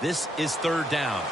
This is 3rd down.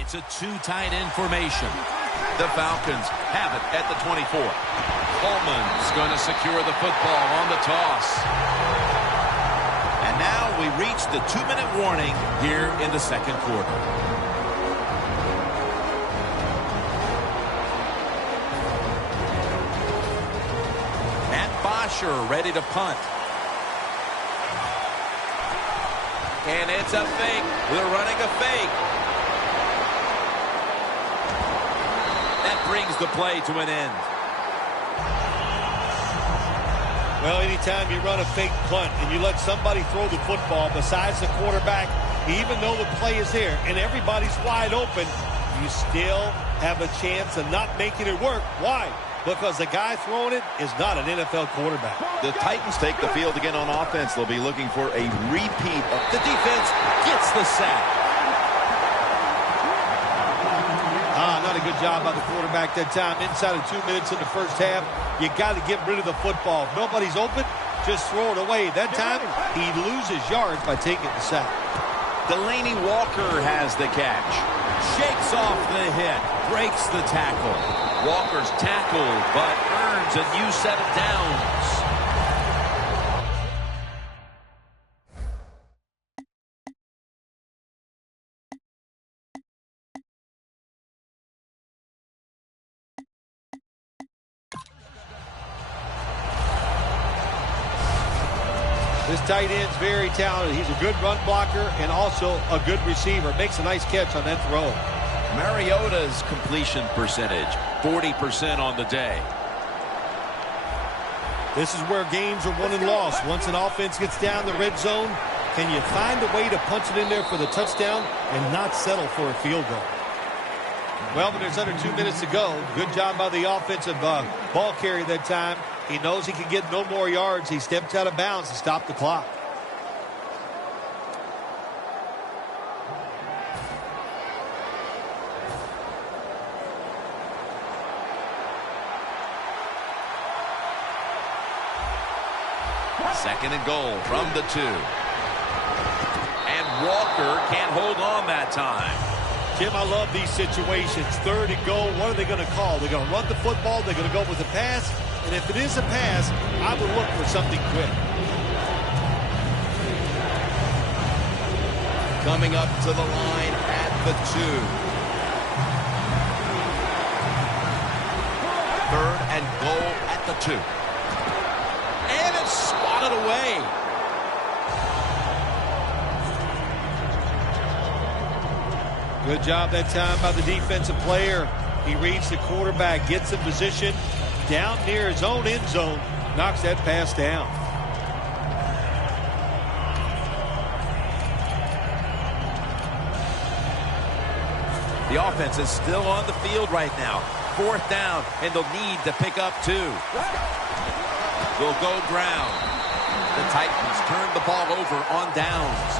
It's a two tight end formation. The Falcons have it at the 24. Coleman's going to secure the football on the toss. And now we reach the 2-minute warning here in the second quarter. Matt Bosher ready to punt. And it's a fake. They're running a fake. That brings the play to an end. Well, anytime you run a fake punt and you let somebody throw the football besides the quarterback, even though the play is there and everybody's wide open, you still have a chance of not making it work. Why? Because the guy throwing it is not an NFL quarterback. The Titans take the field again on offense. They'll be looking for a repeat. The defense gets the sack. Not a good job by the quarterback that time. Inside of 2 minutes in the first half, you got to get rid of the football. If nobody's open, just throw it away. That time, he loses yards by taking the sack. Delaney Walker has the catch. Shakes off the hit. Breaks the tackle. Walker's tackled, but earns a new set of downs. This tight end's very talented. He's a good run blocker and also a good receiver. Makes a nice catch on that throw. Mariota's completion percentage, 40% on the day. This is where games are won and lost. Once an offense gets down the red zone, can you find a way to punch it in there for the touchdown and not settle for a field goal? Well, but there's under 2 minutes to go. Good job by the offensive ball carrier that time. He knows he can get no more yards. He stepped out of bounds to stop the clock. Second and goal from the 2. And Walker can't hold on that time. Jim, I love these situations. Third and goal. What are they going to call? They're going to run the football. They're going to go with a pass. And if it is a pass, I would look for something quick. Coming up to the line at the 2. Third and goal at the 2. And it's swatted away. Good job that time by the defensive player. He reads the quarterback, gets in position down near his own end zone, knocks that pass down. The offense is still on the field right now. Fourth down, and they'll need to pick up 2. They'll go ground. The Titans turn the ball over on downs.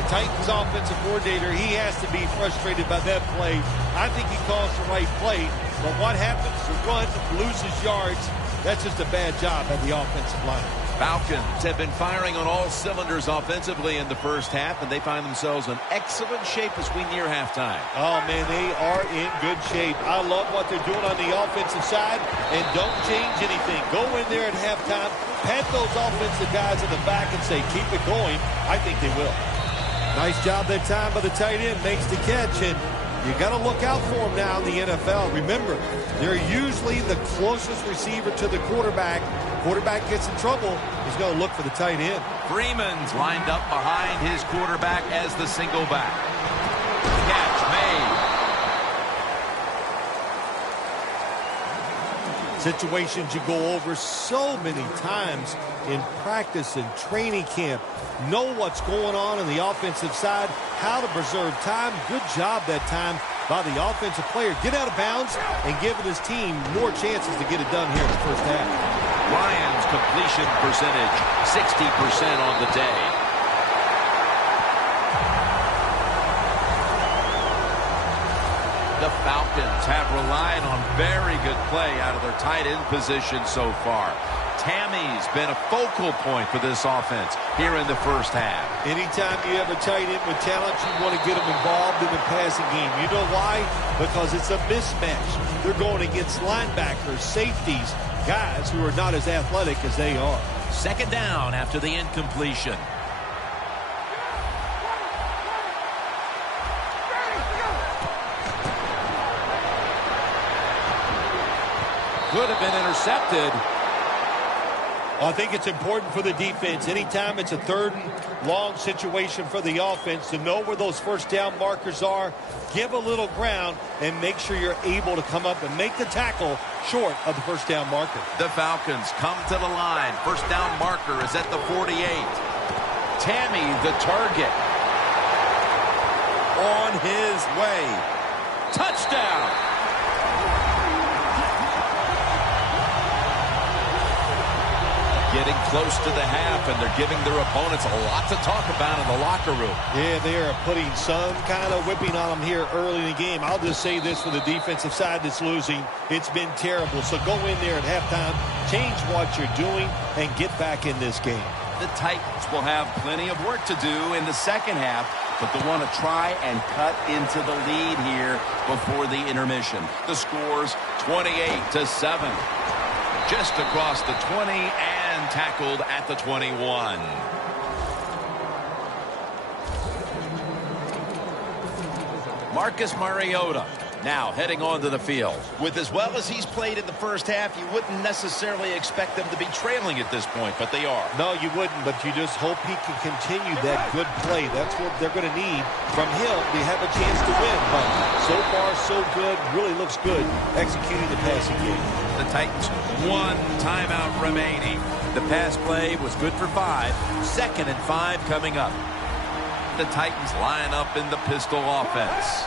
The Titans offensive coordinator, he has to be frustrated by that play. I think he calls the right play, but what happens? The run loses yards. That's just a bad job by the offensive line. Falcons have been firing on all cylinders offensively in the first half, and they find themselves in excellent shape as we near halftime. Oh, man, they are in good shape. I love what they're doing on the offensive side, and don't change anything. Go in there at halftime, pat those offensive guys in the back and say, keep it going. I think they will. Nice job that time by the tight end. Makes the catch, and you got to look out for him now in the NFL. Remember, they're usually the closest receiver to the quarterback. Quarterback gets in trouble, he's going to look for the tight end. Freeman's lined up behind his quarterback as the single back. Catch made. Situations you go over so many times in practice and training camp. Know what's going on the offensive side, how to preserve time. Good job that time by the offensive player. Get out of bounds and giving his team more chances to get it done here in the first half. Ryan's completion percentage, 60% on the day. The Falcons have relied on very good play out of their tight end position so far. Tammy's been a focal point for this offense here in the first half. Anytime you have a tight end with talent, you want to get them involved in the passing game. You know why? Because it's a mismatch. They're going against linebackers, safeties, guys who are not as athletic as they are. Second down after the incompletion. Could have been intercepted. I think it's important for the defense. Anytime it's a third and long situation for the offense to know where those first down markers are, give a little ground, and make sure you're able to come up and make the tackle short of the first down marker. The Falcons come to the line. First down marker is at the 48. Tammy, the target. On his way. Touchdown. Getting close to the half, and they're giving their opponents a lot to talk about in the locker room. Yeah, they are putting some kind of whipping on them here early in the game. I'll just say this for the defensive side that's losing. It's been terrible. So go in there at halftime, change what you're doing, and get back in this game. The Titans will have plenty of work to do in the second half, but they want to try and cut into the lead here before the intermission. The score's 28-7. Just across the 20 and tackled at the 21. Marcus Mariota now heading onto the field. With as well as he's played in the first half, you wouldn't necessarily expect them to be trailing at this point, but they are. No, you wouldn't, but you just hope he can continue that good play. That's what they're going to need from him to have a chance to win. But so far, so good. Really looks good executing the passing game. The Titans, one timeout remaining. The pass play was good for 5. 2nd and 5 coming up. The Titans line up in the pistol offense.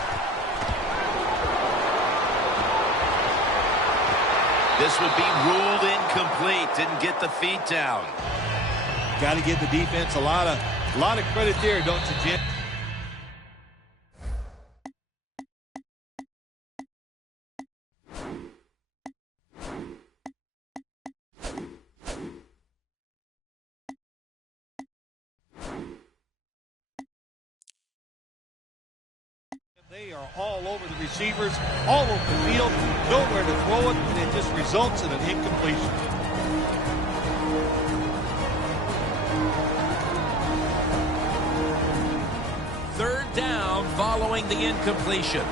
This would be ruled incomplete. Didn't get the feet down. Got to give the defense a lot of credit there, don't you, Jim? They are all over the receivers, all over the field, nowhere to throw it, and it just results in an incompletion. Third down following the incompletion.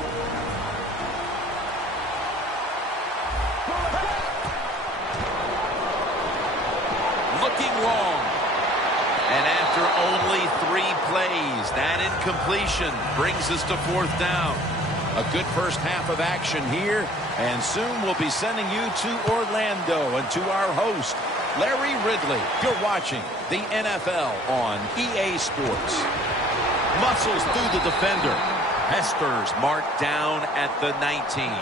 Looking long. And after only 3 plays, that incompletion brings us to 4th down. A good first half of action here, and soon we'll be sending you to Orlando and to our host, Larry Ridley. You're watching the NFL on EA Sports. Muscles through the defender. Hesper's marked down at the 19.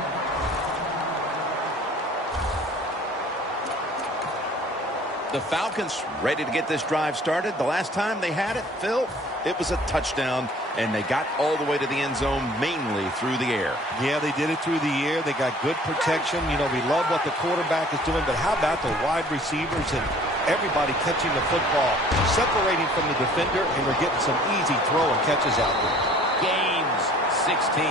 The Falcons ready to get this drive started. The last time they had it, Phil, it was a touchdown, and they got all the way to the end zone mainly through the air. Yeah, they did it through the air. They got good protection. You know, we love what the quarterback is doing, but how about the wide receivers and everybody catching the football, separating from the defender, and we're getting some easy throw and catches out there. Gains 16.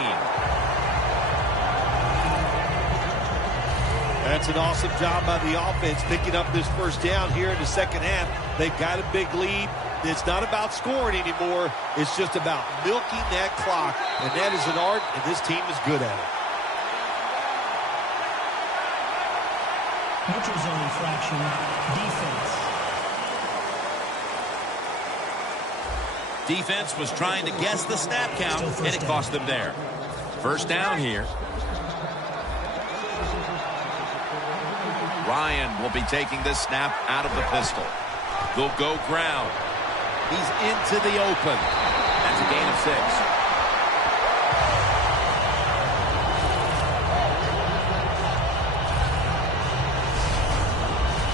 That's an awesome job by the offense picking up this first down here in the second half. They've got a big lead. It's not about scoring anymore. It's just about milking that clock, and that is an art, and this team is good at it. Neutral zone infraction, defense. Defense was trying to guess the snap count, and it cost them there. First down here. Ryan will be taking this snap out of the pistol. They'll go ground. He's into the open. That's a gain of 6.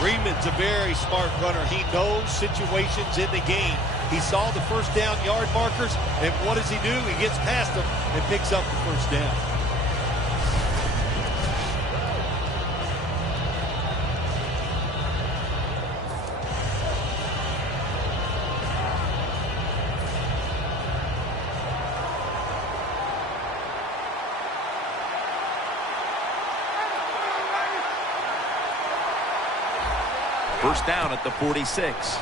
Freeman's a very smart runner. He knows situations in the game. He saw the first down yard markers, and what does he do? He gets past them and picks up the first down. First down at the 46.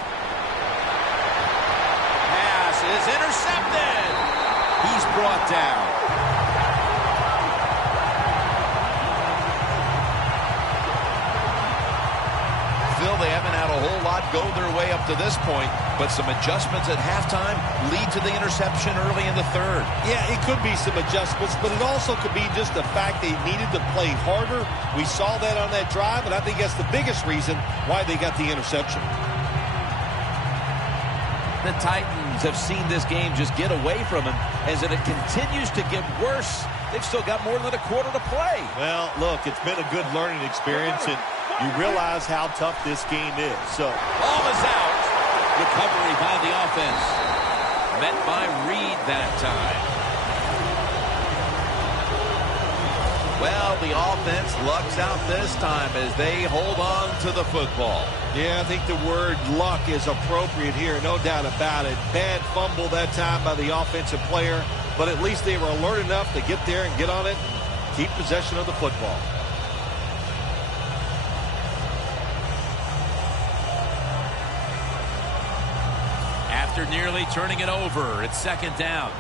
Pass is intercepted. He's brought down. Phil, they haven't had a whole lot go their way up to this point, but some adjustments at halftime lead to the interception early in the third. Yeah, it could be some adjustments, but it also could be just the fact they needed to play harder. We saw that on that drive, and I think that's the biggest reason why they got the interception. The Titans have seen this game just get away from them. As it continues to get worse, they've still got more than a quarter to play. Well, look, it's been a good learning experience, and you realize how tough this game is. So, ball is out. Recovery by the offense. Met by Reed that time. Well, the offense lucks out this time as they hold on to the football. Yeah, I think the word luck is appropriate here, no doubt about it. Bad fumble that time by the offensive player, but at least they were alert enough to get there and get on it and keep possession of the football. After nearly turning it over, it's second down.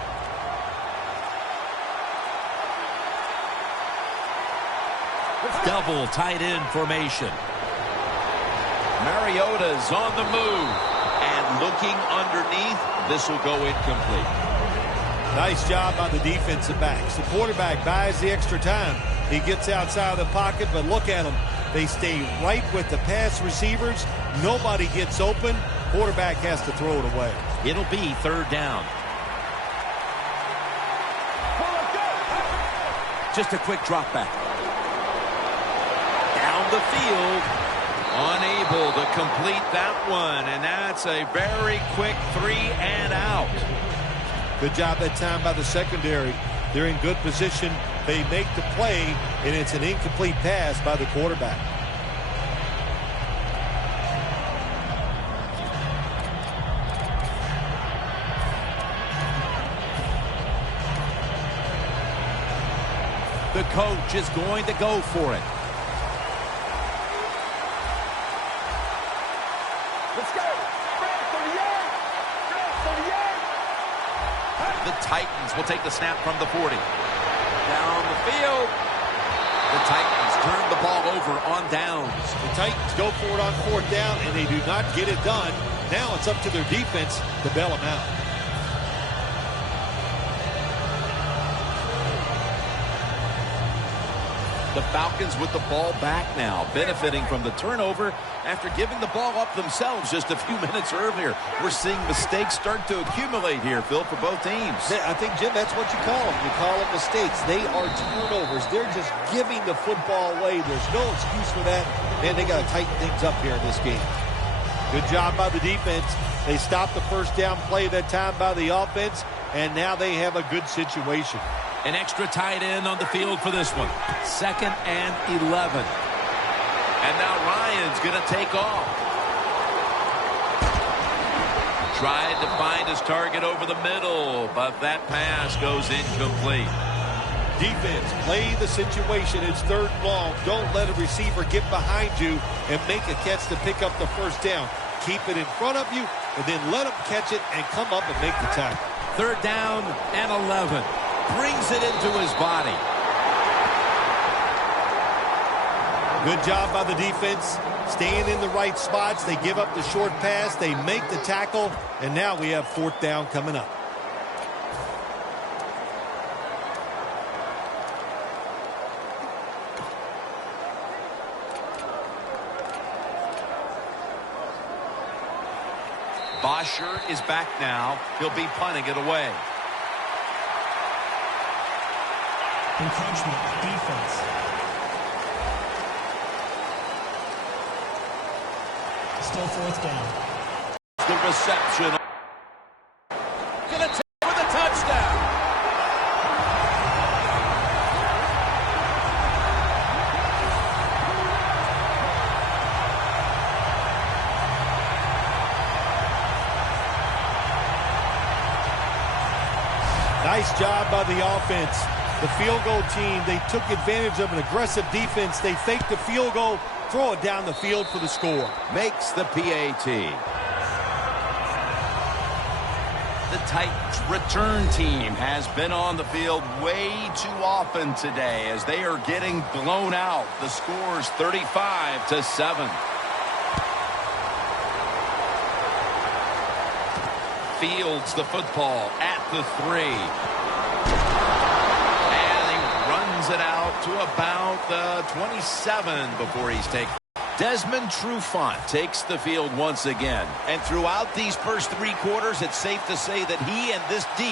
Double tight end formation. Mariota's on the move. And looking underneath, this will go incomplete. Nice job by the defensive backs. The quarterback buys the extra time. He gets outside of the pocket, but look at them. They stay right with the pass receivers. Nobody gets open. Quarterback has to throw it away. It'll be third down. Just a quick drop back. Down the field. Unable to complete that one, and that's a very quick 3 and out. Good job that time by the secondary. They're in good position. They make the play, and it's an incomplete pass by the quarterback. The coach is going to go for it. Let's go. The Titans will take the snap from the 40. Down the field. The Titans turn the ball over on downs. The Titans go for it on fourth down, and they do not get it done. Now it's up to their defense to bail them out. The Falcons with the ball back now, benefiting from the turnover after giving the ball up themselves just a few minutes earlier. We're seeing mistakes start to accumulate here, Phil, for both teams. I think, Jim, that's what you call them. You call them mistakes. They are turnovers. They're just giving the football away. There's no excuse for that. Man, they got to tighten things up here in this game. Good job by the defense. They stopped the first down play that time by the offense, and now they have a good situation. An extra tight end on the field for this one. 2nd and 11. And now Ryan's going to take off. Tried to find his target over the middle, but that pass goes incomplete. Defense, play the situation. It's third and long. Don't let a receiver get behind you and make a catch to pick up the first down. Keep it in front of you, and then let them catch it and come up and make the tackle. Third down and 11. Brings it into his body. Good job by the defense. Staying in the right spots. They give up the short pass. They make the tackle. And now we have fourth down coming up. Bosher is back now. He'll be punting it away. Encroachment, defense. Still fourth down. The reception. Gonna take for the touchdown. Nice job by the offense. The field goal team, they took advantage of an aggressive defense. They faked the field goal, throw it down the field for the score. Makes the PAT. The Titans return team has been on the field way too often today as they are getting blown out. The score's 35-7. Fields the football at the 3. And he runs it out to about the 27 before he's taken. Desmond Trufant takes the field once again. And throughout these first 3 quarters, it's safe to say that he and this D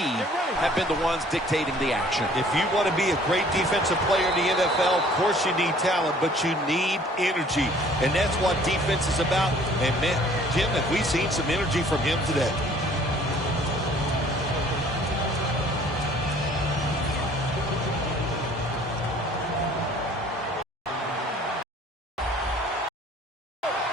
have been the ones dictating the action. If you want to be a great defensive player in the NFL, of course you need talent, but you need energy. And that's what defense is about. And, man, Jim, have we seen some energy from him today?